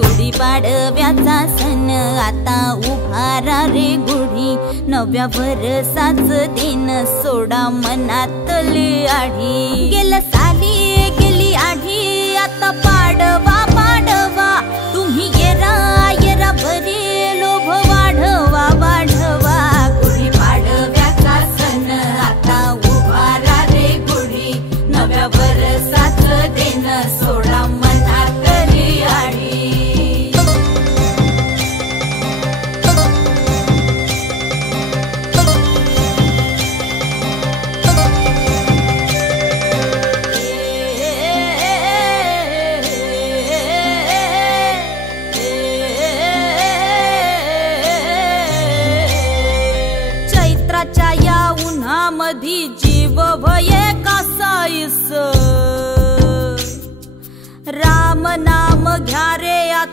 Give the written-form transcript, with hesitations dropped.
गुढी पाडव्याचा सण आता उभारा रे गुढी, नव्या वर्षाच दिन सोडा मनातली आढी। गेलं